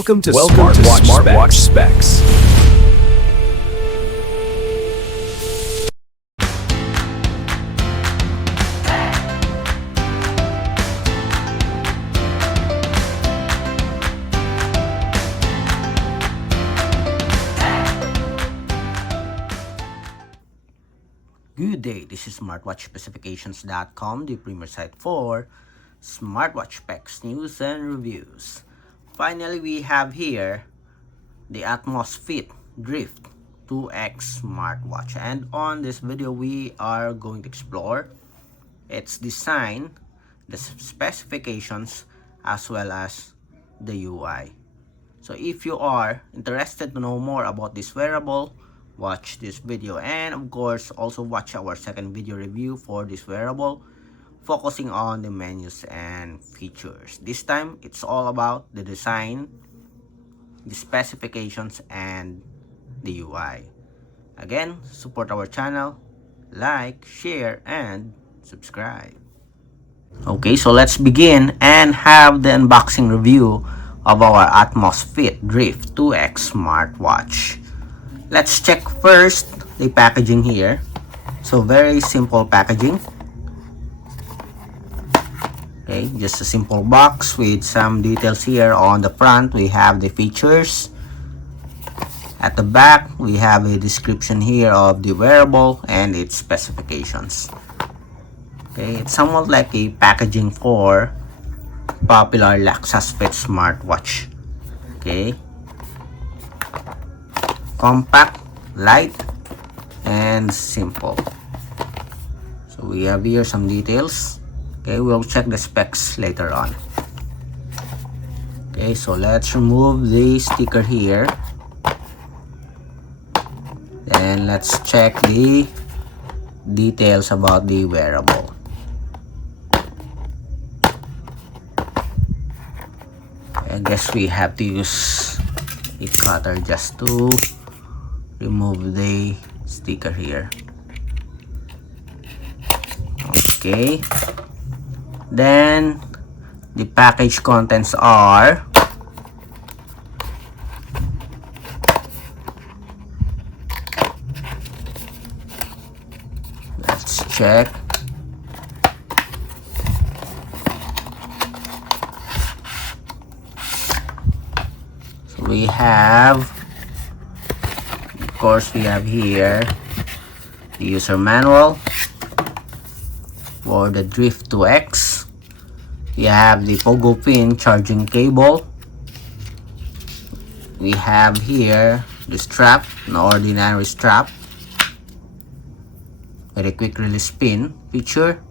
Welcome to Smartwatch Specs. Good day, this is smartwatchspecifications.com, the premier site for smartwatch specs, news, and reviews. Finally, we have here the ATMOS Drift 2X smartwatch, and on this video we are going to explore its design, the specifications, as well as the UI. So if you are interested to know more about this wearable, watch this video, and of course also watch our second video review for this wearable, focusing on the menus and features. This time it's all about the design, the specifications, and the UI. Again, support our channel, like, share, and subscribe. Okay, so let's begin and have the unboxing review of our ATMOS Drift 2X smartwatch. Let's check first the packaging here. So very simple packaging. Okay, just a simple box with some details here. On the front we have the features. At the back we have a description here of the wearable and its specifications. Okay, it's somewhat like a packaging for popular Lexus Fit smartwatch. Okay, compact, light, and simple. So we have here some details. Okay, we'll check the specs later on. Okay, so let's remove the sticker here. Then let's check the details about the wearable. I guess we have to use a cutter just to remove the sticker here. Okay, then the package contents are let's check. So we have, of course, we have here the user manual for the Drift 2X. We have the pogo pin charging cable. We have here the strap, an ordinary strap with a quick release pin feature,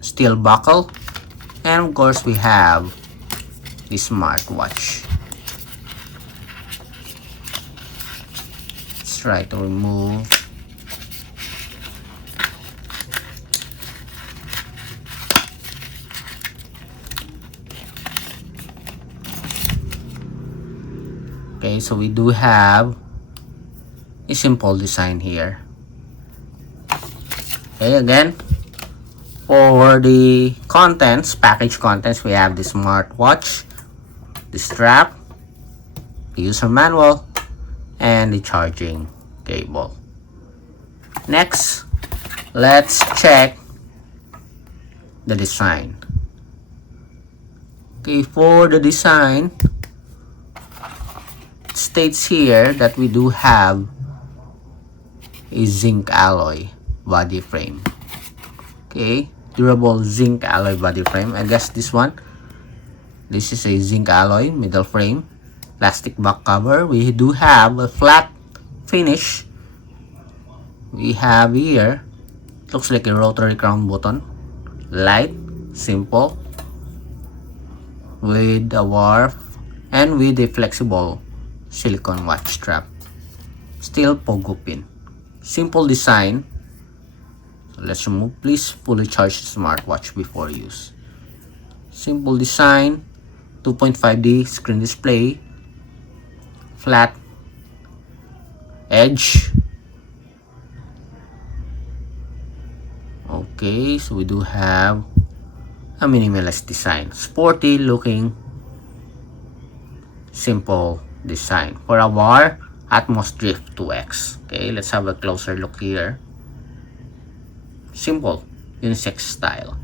steel buckle, and of course we have the smartwatch. Let's try to remove. Okay, so we do have a simple design here. Okay, again, for the contents, package contents, we have the smartwatch, the strap, the user manual, and the charging cable. Next, let's check the design. Okay, for the design, it states here that we do have a zinc alloy body frame. Okay, durable zinc alloy body frame. I guess this is a zinc alloy middle frame, plastic back cover. We do have a flat finish. We have here, looks like a rotary crown button, light, simple, with a warp and with a flexible silicone watch strap, steel pogo pin. Simple design. So let's remove. Please fully charge the smartwatch before use. Simple design, 2.5D screen display, flat edge. Okay, so we do have a minimalist design, sporty looking simple design. For our ATMOS Drift 2X. Okay, let's have a closer look here. Simple unisex style.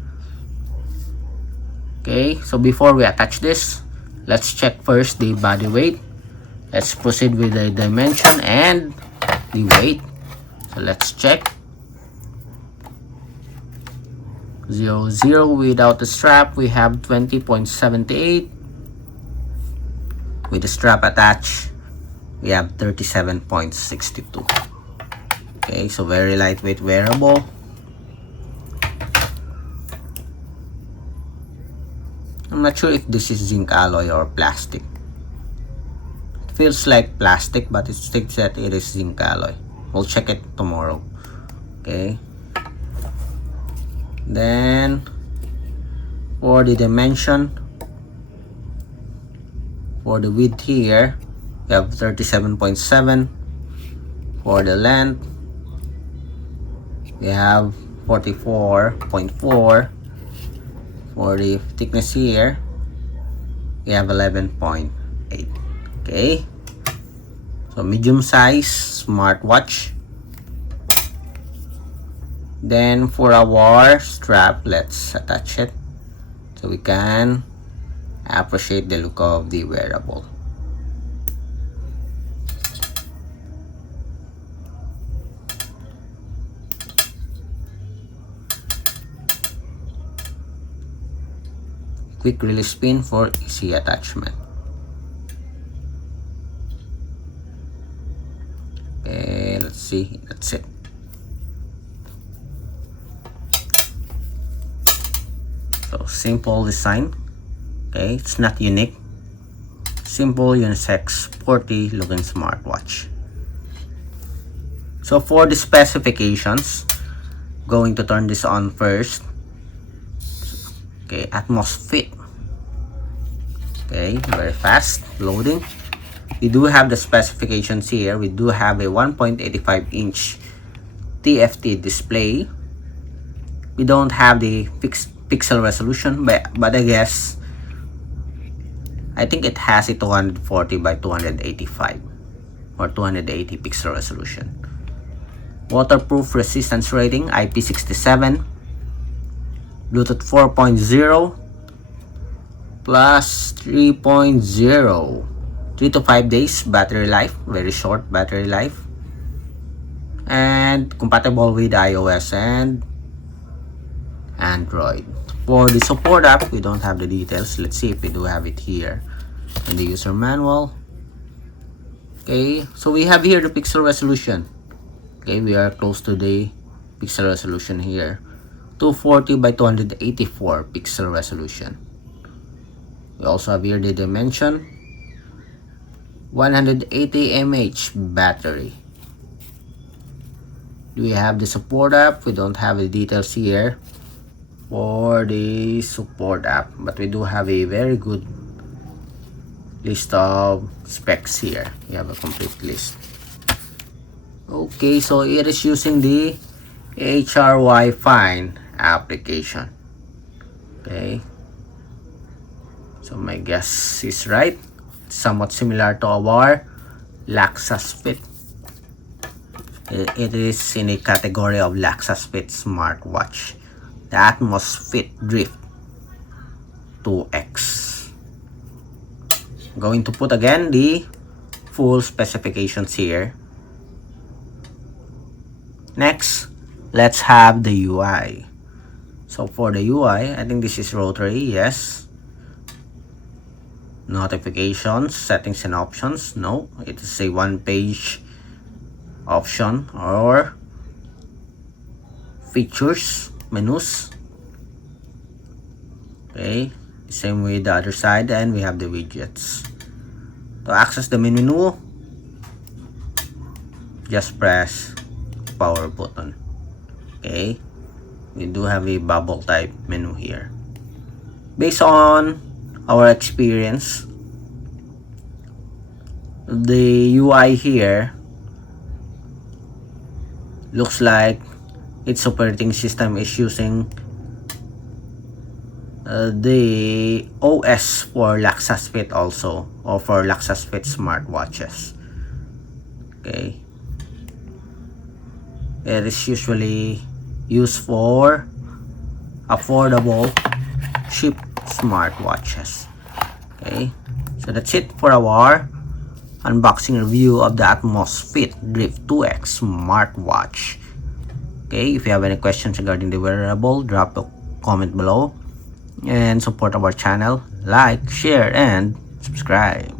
Okay, so before we attach this, let's check first the body weight. Let's proceed with the dimension and the weight. So let's check. 0, 0 without the strap, we have 20.78. With the strap attached, we have 37.62. Okay, so very lightweight wearable. I'm not sure if this is zinc alloy or plastic. It feels like plastic, but it states that it is zinc alloy. We'll check it tomorrow. Okay. Then for the dimension, for the width here, we have 37.7. For the length, we have 44.4. For the thickness here, we have 11.8. Okay, so medium size smartwatch. Then for our strap, let's attach it so we can appreciate the look of the wearable. Quick release pin for easy attachment. Okay, let's see, that's it. So simple design. Okay, it's not unique. Simple, unisex, sporty looking smartwatch. So for the specifications, going to turn this on first. Okay, ATMOS Fit. Okay, very fast loading. We do have the specifications here. We do have a 1.85 inch TFT display. We don't have the pixel resolution, but I think it has a 240 by 285 or 280 pixel resolution. Waterproof resistance rating IP67. Bluetooth 4.0 plus 3.0. 3 to 5 days battery life, very short battery life, and compatible with iOS and Android. For the support app, we don't have the details. Let's see if we do have it here in the user manual. Okay, so we have here the pixel resolution. Okay, we are close to the pixel resolution here. 240 by 284 pixel resolution. We also have here the dimension. 180 mAh battery. Do we have the support app? We don't have the details here for the support app, but we do have a very good list of specs here. We have a complete list. Okay, so it is using the HRY Fine application. Okay, so my guess is right. It's somewhat similar to our Laxas Fit. It is in a category of Laxas Fit smartwatch, the ATMOS Fit Drift 2X. I'm going to put again the full specifications here. Next, let's have the UI. So for the UI, I think this is rotary, yes. Notifications, settings and options, no. It is a one-page option or features, menus. Okay, same with the other side, and we have the widgets. To access the menu, just press power button. Okay, we do have a bubble type menu here. Based on our experience, the UI here looks like its operating system is using the OS for Lexus Fit also, or for Lexus Fit smartwatches. Okay, it is usually used for affordable, cheap smartwatches. Okay, so that's it for our unboxing review of the ATMOS Drift 2X smartwatch. Okay, if you have any questions regarding the wearable, drop a comment below and support our channel, like, share, and subscribe.